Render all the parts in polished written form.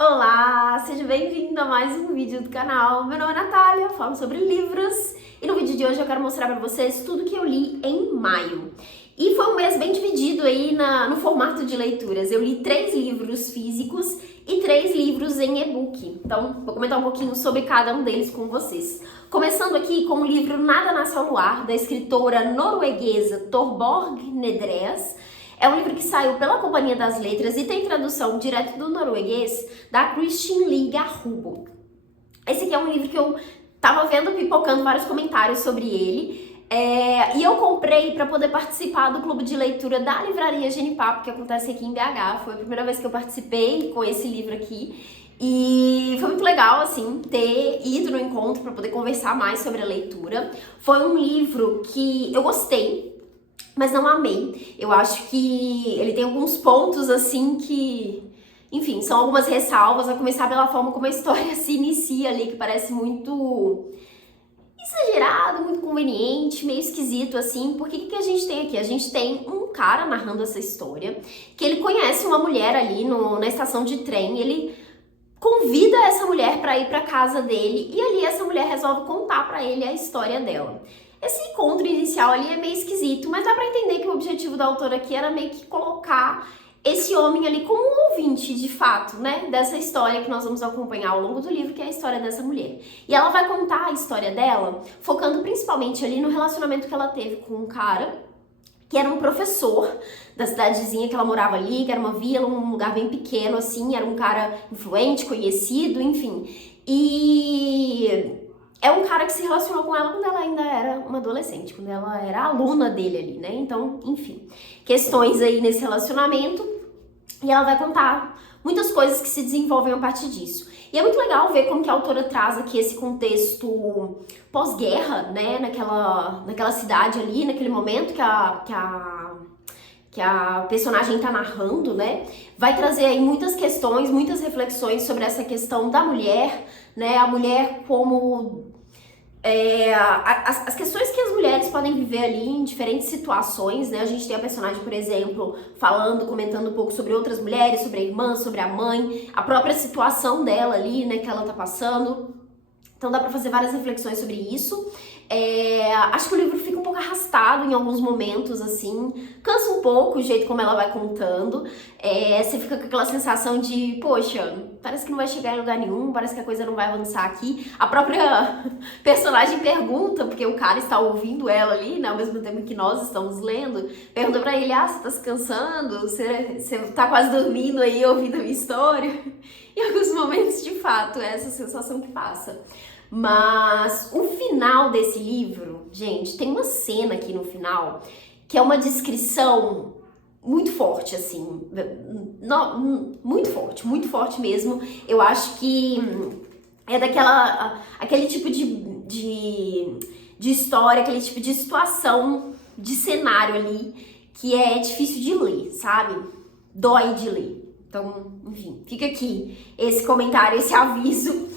Olá, seja bem-vindo a mais um vídeo do canal. Meu nome é Natália, eu falo sobre livros e no vídeo de hoje eu quero mostrar pra vocês tudo que eu li em maio. E foi um mês bem dividido aí no formato de leituras. Eu li 3 livros físicos e 3 livros em e-book. Então, vou comentar um pouquinho sobre cada um deles com vocês. Começando aqui com o livro Nada Nasce ao Luar, da escritora norueguesa Torborg Nedreas. É um livro que saiu pela Companhia das Letras e tem tradução direto do norueguês da Kristin Lee Garrubo. Esse aqui é um livro que eu tava vendo pipocando vários comentários sobre ele. E eu comprei para poder participar do clube de leitura da Livraria Genipapo, que acontece aqui em BH. Foi a primeira vez que eu participei com esse livro aqui. E foi muito legal, assim, ter ido no encontro para poder conversar mais sobre a leitura. Foi um livro que eu gostei, mas não amei. Eu acho que ele tem alguns pontos, assim, que... Enfim, são algumas ressalvas, a começar pela forma como a história se inicia ali, que parece muito exagerado, muito conveniente, meio esquisito, assim. Porque o que a gente tem aqui? A gente tem um cara narrando essa história, que ele conhece uma mulher ali na estação de trem, ele convida essa mulher para ir para casa dele, e ali essa mulher resolve contar para ele a história dela. Esse encontro inicial ali é meio esquisito, mas dá pra entender que o objetivo da autora aqui era meio que colocar esse homem ali como um ouvinte, de fato, né, dessa história que nós vamos acompanhar ao longo do livro, que é a história dessa mulher. E ela vai contar a história dela, focando principalmente ali no relacionamento que ela teve com um cara, que era um professor da cidadezinha que ela morava ali, que era uma vila, um lugar bem pequeno, assim, era um cara influente, conhecido, enfim. E... é um cara que se relacionou com ela quando ela ainda era uma adolescente, quando ela era aluna dele ali, né? Então, enfim, questões aí nesse relacionamento. E ela vai contar muitas coisas que se desenvolvem a partir disso. E é muito legal ver como que a autora traz aqui esse contexto pós-guerra, né? Naquela cidade ali, naquele momento que a personagem tá narrando, né? Vai trazer aí muitas questões, muitas reflexões sobre essa questão da mulher, né? A mulher como... as questões que as mulheres podem viver ali em diferentes situações, né? A gente tem a personagem, por exemplo, comentando um pouco sobre outras mulheres, sobre a irmã, sobre a mãe, a própria situação dela ali, né? Que ela tá passando. Então dá pra fazer várias reflexões sobre isso. Acho que o livro fica um pouco arrastado em alguns momentos, assim. Cansa um pouco o jeito como ela vai contando. Você fica com aquela sensação de, poxa, parece que não vai chegar em lugar nenhum, parece que a coisa não vai avançar aqui. A própria personagem pergunta, porque o cara está ouvindo ela ali, né, ao mesmo tempo que nós estamos lendo, pergunta pra ele, você tá se cansando? Você tá quase dormindo aí ouvindo a minha história? Em alguns momentos, de fato, é essa sensação que passa. Mas o final desse livro, gente, tem uma cena aqui no final que é uma descrição muito forte, assim, muito forte mesmo. Eu acho que é aquele tipo de história, aquele tipo de situação, de cenário ali, que é difícil de ler, sabe? Dói de ler. Então, enfim, fica aqui esse comentário, esse aviso,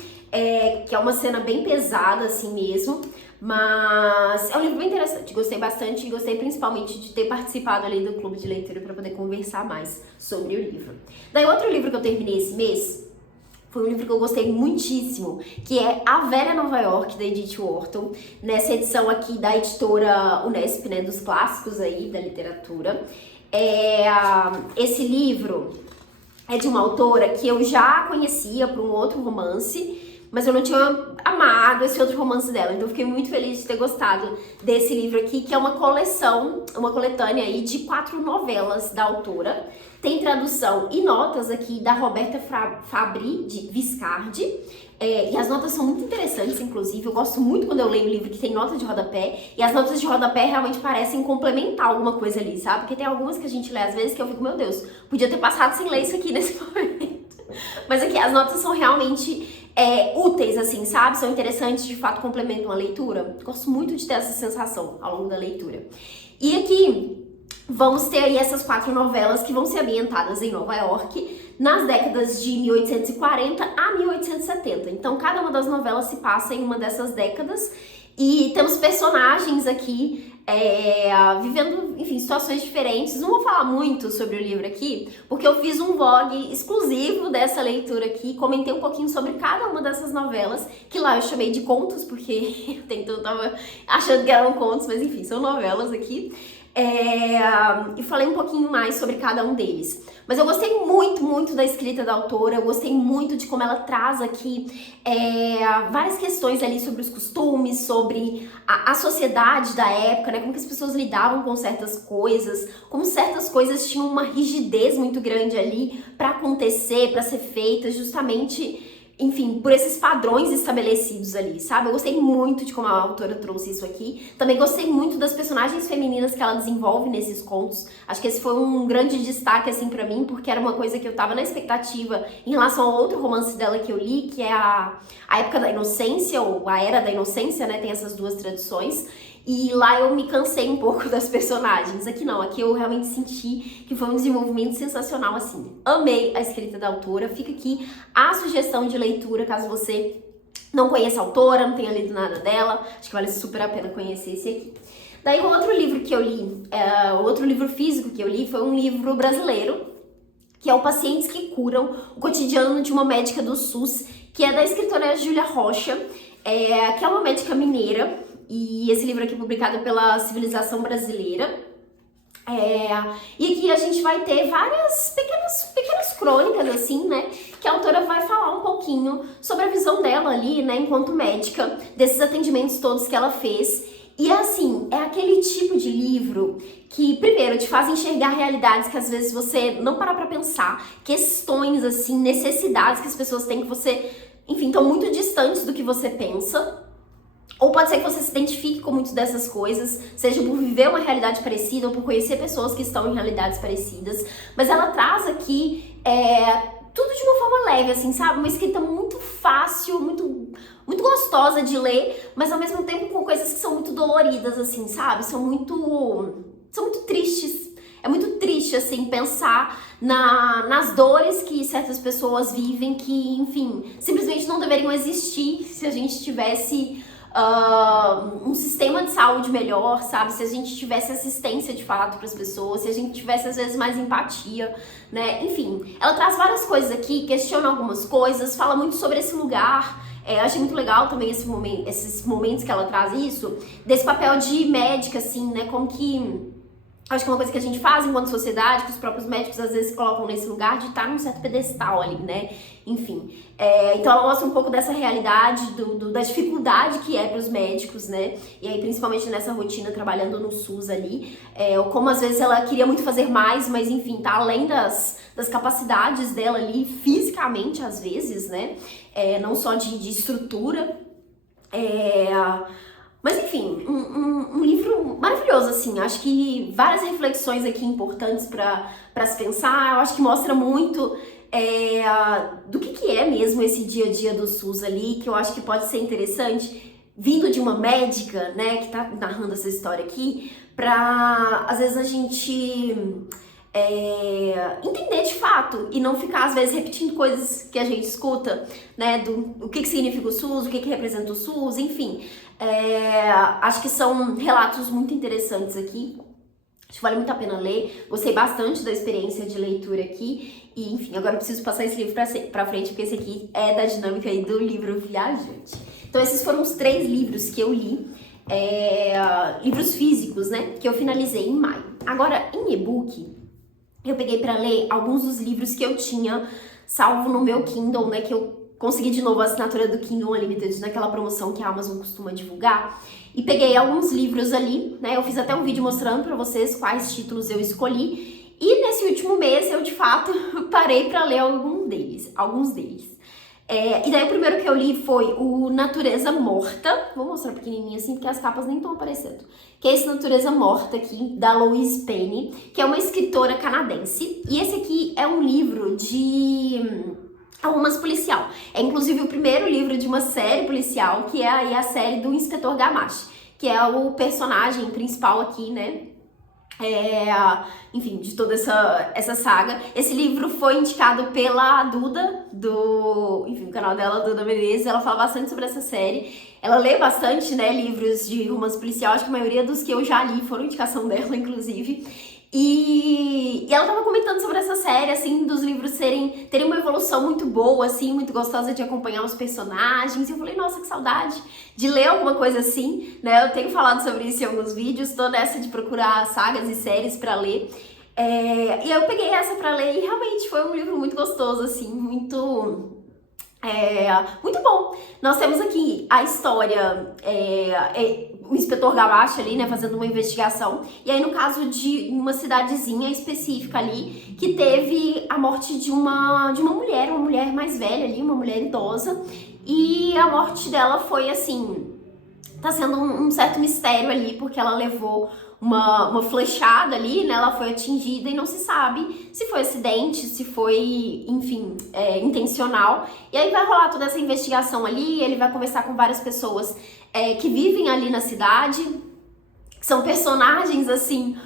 que é uma cena bem pesada, assim mesmo, mas é um livro bem interessante, gostei bastante e gostei principalmente de ter participado ali do clube de leitura para poder conversar mais sobre o livro. Daí outro livro que eu terminei esse mês foi um livro que eu gostei muitíssimo, que é A Velha Nova York, da Edith Wharton, nessa edição aqui da editora Unesp, né, dos clássicos aí da literatura. Esse livro é de uma autora que eu já conhecia por um outro romance, mas eu não tinha amado esse outro romance dela, então eu fiquei muito feliz de ter gostado desse livro aqui, que é uma coleção, uma coletânea aí de 4 novelas da autora. Tem tradução e notas aqui da Roberta Fabri de Viscardi, e as notas são muito interessantes, inclusive. Eu gosto muito quando eu leio um livro que tem nota de rodapé, e as notas de rodapé realmente parecem complementar alguma coisa ali, sabe? Porque tem algumas que a gente lê às vezes que eu fico, meu Deus, podia ter passado sem ler isso aqui nesse momento. Mas aqui as notas são realmente úteis, assim, sabe? São interessantes, de fato complementam a leitura. Gosto muito de ter essa sensação ao longo da leitura. E aqui vamos ter aí essas 4 novelas que vão ser ambientadas em Nova York nas décadas de 1840 a 1870. Então, cada uma das novelas se passa em uma dessas décadas e temos personagens aqui vivendo, enfim, situações diferentes. Não vou falar muito sobre o livro aqui, porque eu fiz um vlog exclusivo dessa leitura aqui, comentei um pouquinho sobre cada uma dessas novelas, que lá eu chamei de contos, porque eu tava achando que eram contos, mas enfim, são novelas aqui. E falei um pouquinho mais sobre cada um deles. Mas eu gostei muito, muito da escrita da autora, eu gostei muito de como ela traz aqui várias questões ali sobre os costumes, sobre a sociedade da época, né? Como que as pessoas lidavam com certas coisas, como certas coisas tinham uma rigidez muito grande ali para acontecer, para ser feitas, justamente, enfim, por esses padrões estabelecidos ali, sabe? Eu gostei muito de como a autora trouxe isso aqui. Também gostei muito das personagens femininas que ela desenvolve nesses contos. Acho que esse foi um grande destaque, assim, pra mim, porque era uma coisa que eu tava na expectativa em relação ao outro romance dela que eu li, que é a Época da Inocência, ou a Era da Inocência, né? Tem essas duas traduções. E lá eu me cansei um pouco das personagens. Aqui não, aqui eu realmente senti que foi um desenvolvimento sensacional, assim. Amei a escrita da autora. Fica aqui a sugestão de leitura, caso você não conheça a autora, não tenha lido nada dela. Acho que vale super a pena conhecer esse aqui. Daí o outro livro que eu li, outro livro físico que eu li foi um livro brasileiro, que é o Pacientes que Curam, o cotidiano de uma médica do SUS, que é da escritora Júlia Rocha, que é uma médica mineira. E esse livro aqui é publicado pela Civilização Brasileira. E aqui a gente vai ter várias pequenas crônicas, assim, né? Que a autora vai falar um pouquinho sobre a visão dela ali, né? Enquanto médica, desses atendimentos todos que ela fez. E assim, é aquele tipo de livro que, primeiro, te faz enxergar realidades que às vezes você não para pra pensar. Questões, assim, necessidades que as pessoas têm que você, enfim, estão muito distantes do que você pensa. Ou pode ser que você se identifique com muitas dessas coisas, seja por viver uma realidade parecida ou por conhecer pessoas que estão em realidades parecidas. Mas ela traz aqui tudo de uma forma leve, assim, sabe? Uma escrita muito fácil, muito gostosa de ler, mas ao mesmo tempo com coisas que são muito doloridas, assim, sabe? São muito tristes. É muito triste, assim, pensar nas dores que certas pessoas vivem, que, enfim, simplesmente não deveriam existir se a gente tivesse um sistema de saúde melhor, sabe? Se a gente tivesse assistência de fato para as pessoas, se a gente tivesse às vezes mais empatia, né? Enfim, ela traz várias coisas aqui, questiona algumas coisas, fala muito sobre esse lugar. Achei muito legal também esses momentos que ela traz isso, desse papel de médica, assim, né? Como que acho que é uma coisa que a gente faz enquanto sociedade, que os próprios médicos às vezes se colocam nesse lugar de estar num certo pedestal ali, né? Enfim. Então ela mostra um pouco dessa realidade, da dificuldade que é para os médicos, né? E aí, principalmente nessa rotina, trabalhando no SUS ali, como às vezes ela queria muito fazer mais, mas enfim, tá além das capacidades dela ali, fisicamente às vezes, né? Não só de estrutura. Mas enfim, um livro maravilhoso, assim. Acho que várias reflexões aqui importantes para se pensar. Eu acho que mostra muito do que é mesmo esse dia a dia do SUS ali, que eu acho que pode ser interessante, vindo de uma médica, né, que tá narrando essa história aqui, pra às vezes a gente entender de fato e não ficar às vezes repetindo coisas que a gente escuta, né, o que significa o SUS, o que representa o SUS, enfim. Acho que são relatos muito interessantes aqui. Acho que vale muito a pena ler. Gostei bastante da experiência de leitura aqui. E, enfim, agora eu preciso passar esse livro pra frente, porque esse aqui é da dinâmica aí do livro Viajante. Então, esses foram os 3 livros que eu li. Livros físicos, né? Que eu finalizei em maio. Agora, em e-book, eu peguei pra ler alguns dos livros que eu tinha salvo no meu Kindle, né? Que eu consegui de novo a assinatura do Kindle Unlimited naquela promoção que a Amazon costuma divulgar. E peguei alguns livros ali, né? Eu fiz até um vídeo mostrando pra vocês quais títulos eu escolhi. E nesse último mês eu, de fato, parei pra ler alguns deles. E daí o primeiro que eu li foi o Natureza Morta. Vou mostrar pequenininho assim, porque as capas nem estão aparecendo. Que é esse Natureza Morta aqui, da Louise Penny, que é uma escritora canadense. E esse aqui é um livro de romance policial. É inclusive o primeiro livro de uma série policial, que é aí a série do Inspetor Gamache, que é o personagem principal aqui, né? enfim, de toda essa saga. Esse livro foi indicado pela Duda, do canal dela, Duda Menezes. Ela fala bastante sobre essa série. Ela lê bastante, né, livros de romance policial. Acho que a maioria dos que eu já li foram indicação dela, inclusive. E ela tava comentando sobre essa série, assim, dos livros terem uma evolução muito boa, assim, muito gostosa de acompanhar os personagens. E eu falei, nossa, que saudade de ler alguma coisa assim, né? Eu tenho falado sobre isso em alguns vídeos, toda essa de procurar sagas e séries pra ler. E aí eu peguei essa pra ler e realmente foi um livro muito gostoso, assim, muito bom. Nós temos aqui a história, o inspetor Gamache ali, né, fazendo uma investigação. E aí no caso de uma cidadezinha específica ali, que teve a morte de uma mulher mais velha ali, uma mulher idosa. E a morte dela foi assim, tá sendo um certo mistério ali, porque ela levou uma flechada ali, né? Ela foi atingida e não se sabe se foi acidente, se foi, enfim, intencional. E aí vai rolar toda essa investigação ali, ele vai conversar com várias pessoas que vivem ali na cidade, que são personagens, assim,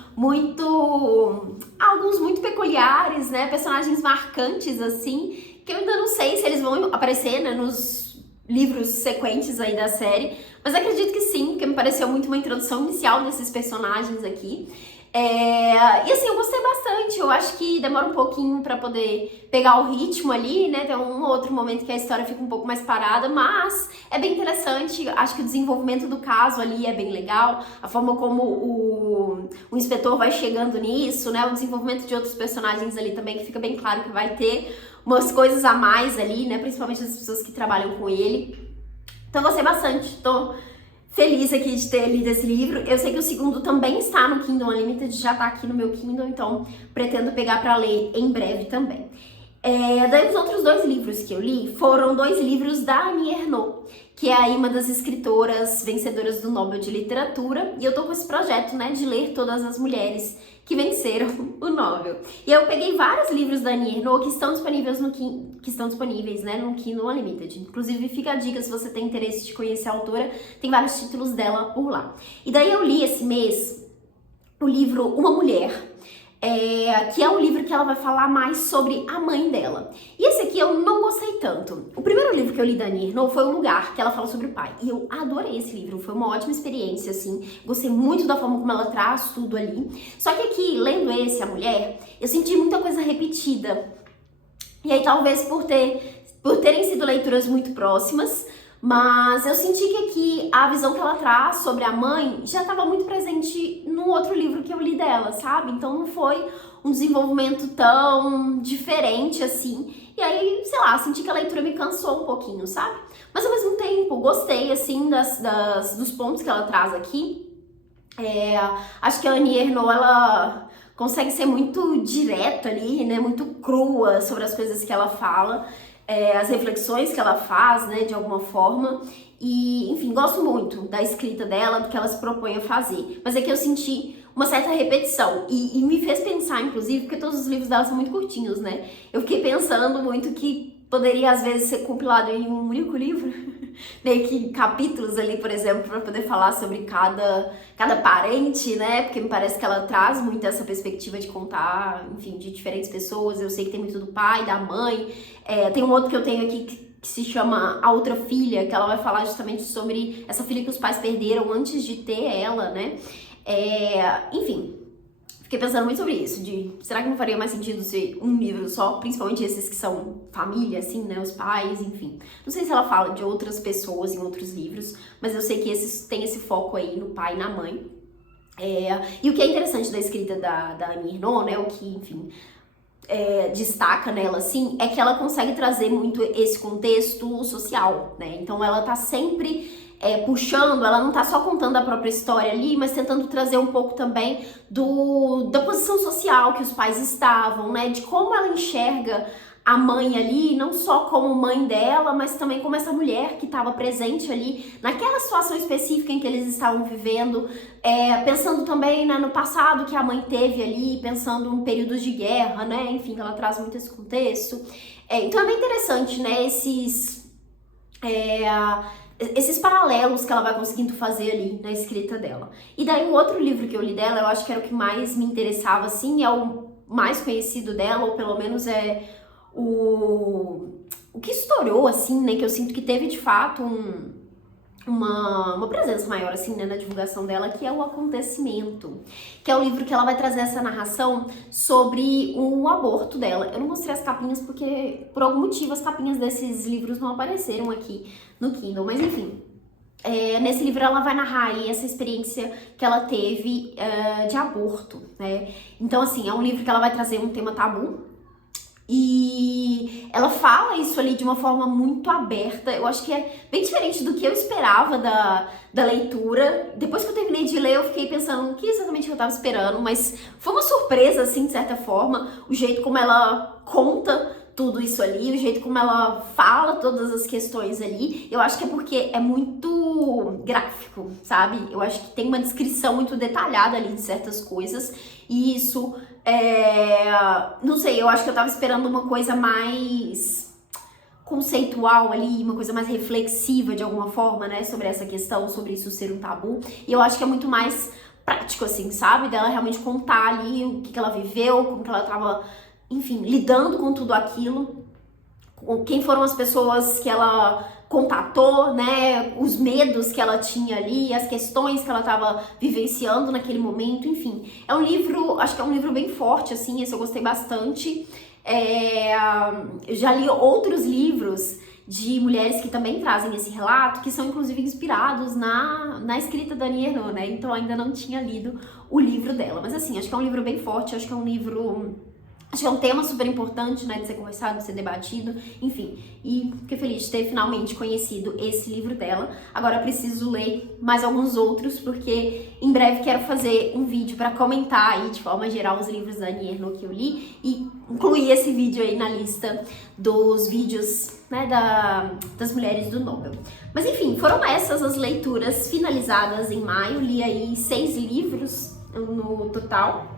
alguns muito peculiares, né? Personagens marcantes, assim, que eu ainda não sei se eles vão aparecer, né, nos livros sequentes aí da série, mas acredito que sim, porque me pareceu muito uma introdução inicial desses personagens aqui. E assim, eu gostei bastante, eu acho que demora um pouquinho pra poder pegar o ritmo ali, né, tem um ou outro momento que a história fica um pouco mais parada, mas é bem interessante, acho que o desenvolvimento do caso ali é bem legal, a forma como o inspetor vai chegando nisso, né, o desenvolvimento de outros personagens ali também, que fica bem claro que vai ter umas coisas a mais ali, né, principalmente as pessoas que trabalham com ele. Então eu gostei bastante, tô feliz aqui de ter lido esse livro. Eu sei que o segundo também está no Kindle Unlimited, já tá aqui no meu Kindle, então pretendo pegar pra ler em breve também. Daí os outros 2 livros que eu li foram 2 livros da Annie Ernaux, que é aí uma das escritoras vencedoras do Nobel de Literatura, e eu tô com esse projeto, né, de ler todas as mulheres que venceram o Nobel. E eu peguei vários livros da Annie Ernaux que estão disponíveis, né, no Kindle Unlimited. Inclusive, fica a dica se você tem interesse de conhecer a autora, tem vários títulos dela por lá. E daí eu li esse mês o livro Uma Mulher, que é um livro que ela vai falar mais sobre a mãe dela. E esse aqui eu não gostei tanto. O primeiro livro que eu li da Annie Ernaux foi O Lugar, que ela fala sobre o pai. E eu adorei esse livro, foi uma ótima experiência, assim. Gostei muito da forma como ela traz tudo ali. Só que aqui, lendo esse, A Mulher, eu senti muita coisa repetida. E aí talvez por terem sido leituras muito próximas, mas eu senti que aqui a visão que ela traz sobre a mãe já estava muito presente no outro livro que eu li dela, sabe? Então não foi um desenvolvimento tão diferente assim. E aí, sei lá, senti que a leitura me cansou um pouquinho, sabe? Mas ao mesmo tempo, gostei, assim, dos pontos que ela traz aqui. Acho que a Annie Ernaux, ela consegue ser muito direta ali, né? Muito crua sobre as coisas que ela fala. As reflexões que ela faz, né, de alguma forma. E, enfim, gosto muito da escrita dela, do que ela se propõe a fazer. Mas é que eu senti uma certa repetição. E me fez pensar, inclusive, porque todos os livros dela são muito curtinhos, né? Eu fiquei pensando muito que poderia, às vezes, ser compilado em um único livro. Meio que capítulos ali, por exemplo, para poder falar sobre cada parente, né? Porque me parece que ela traz muito essa perspectiva de contar, enfim, de diferentes pessoas. Eu sei que tem muito do pai, da mãe. Tem um outro que eu tenho aqui que se chama A Outra Filha, que ela vai falar justamente sobre essa filha que os pais perderam antes de ter ela, né? Enfim, fiquei pensando muito sobre isso, será que não faria mais sentido ser um livro só, principalmente esses que são família, assim, né, os pais, enfim. Não sei se ela fala de outras pessoas em outros livros, mas eu sei que esses têm esse foco aí no pai e na mãe. E o que é interessante da escrita da Annie Ernaux, né, o que, enfim, destaca nela, assim, é que ela consegue trazer muito esse contexto social, né, então ela tá sempre puxando, ela não tá só contando a própria história ali, mas tentando trazer um pouco também da posição social que os pais estavam, né, de como ela enxerga a mãe ali, não só como mãe dela, mas também como essa mulher que estava presente ali naquela situação específica em que eles estavam vivendo, pensando também, né, no passado que a mãe teve ali, pensando em períodos de guerra, né, enfim, ela traz muito esse contexto. Então é bem interessante, né, esses paralelos que ela vai conseguindo fazer ali na escrita dela. E daí o outro livro que eu li dela, eu acho que era o que mais me interessava, assim, é o mais conhecido dela, ou pelo menos é o que estourou, assim, né, que eu sinto que teve de fato uma presença maior, assim, né, na divulgação dela, que é O Acontecimento, que é o livro que ela vai trazer essa narração sobre o aborto dela. Eu não mostrei as capinhas porque, por algum motivo, as capinhas desses livros não apareceram aqui no Kindle, mas enfim. Nesse livro ela vai narrar aí essa experiência que ela teve de aborto, né? Então, assim, é um livro que ela vai trazer um tema tabu, e ela fala isso ali de uma forma muito aberta. Eu acho que é bem diferente do que eu esperava da leitura. Depois que eu terminei de ler, eu fiquei pensando o que exatamente eu tava esperando, mas foi uma surpresa, assim, de certa forma, o jeito como ela conta tudo isso ali, o jeito como ela fala todas as questões ali. Eu acho que é porque é muito gráfico, sabe? Eu acho que tem uma descrição muito detalhada ali de certas coisas, e isso não sei, eu acho que eu tava esperando uma coisa mais conceitual ali, uma coisa mais reflexiva de alguma forma, né, sobre essa questão, sobre isso ser um tabu. E eu acho que é muito mais prático, assim, sabe? Dela realmente contar ali o que ela viveu, como que ela tava, enfim, lidando com tudo aquilo, quem foram as pessoas que ela contatou, né, os medos que ela tinha ali, as questões que ela estava vivenciando naquele momento, enfim. É um livro, acho que é um livro bem forte, assim, esse eu gostei bastante. Eu já li outros livros de mulheres que também trazem esse relato, que são inclusive inspirados na escrita da Annie Ernaux, né, então ainda não tinha lido o livro dela. Mas assim, acho que é um livro bem forte, acho que é um livro... Acho que é um tema super importante, né, de ser conversado, de ser debatido, enfim. E fiquei feliz de ter finalmente conhecido esse livro dela. Agora eu preciso ler mais alguns outros, porque em breve quero fazer um vídeo para comentar aí, de forma geral, os livros da Annie Ernaux que eu li e incluir esse vídeo aí na lista dos vídeos, né, das mulheres do Nobel. Mas enfim, foram essas as leituras finalizadas em maio. Li aí 6 livros no total.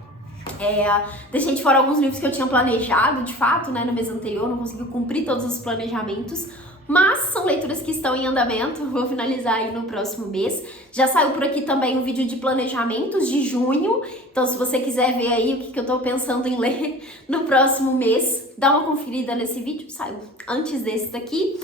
Deixei de fora alguns livros que eu tinha planejado, de fato, né, no mês anterior, não consegui cumprir todos os planejamentos, mas são leituras que estão em andamento, vou finalizar aí no próximo mês. Já saiu por aqui também um vídeo de planejamentos de junho, então se você quiser ver aí o que eu tô pensando em ler no próximo mês, dá uma conferida nesse vídeo, saiu antes desse daqui.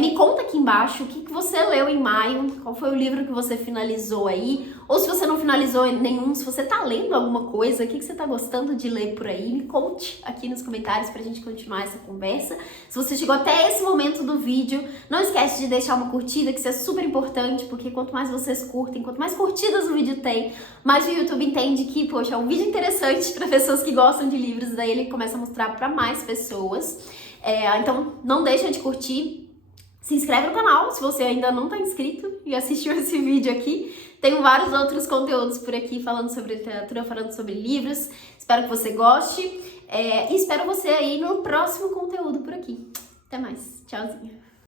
Me conta aqui embaixo o que você leu em maio, qual foi o livro que você finalizou aí, ou se você não finalizou nenhum, se você tá lendo alguma coisa, o que você tá gostando de ler por aí, me conte aqui nos comentários pra gente continuar essa conversa. Se você chegou até esse momento do vídeo, não esquece de deixar uma curtida, que isso é super importante, porque quanto mais vocês curtem, quanto mais curtidas o vídeo tem, mais o YouTube entende que, poxa, é um vídeo interessante pra pessoas que gostam de livros, daí ele começa a mostrar pra mais pessoas. Então não deixa de curtir. Se inscreve no canal se você ainda não está inscrito e assistiu esse vídeo aqui. Tenho vários outros conteúdos por aqui falando sobre literatura, falando sobre livros. Espero que você goste e espero você aí no próximo conteúdo por aqui. Até mais. Tchauzinho.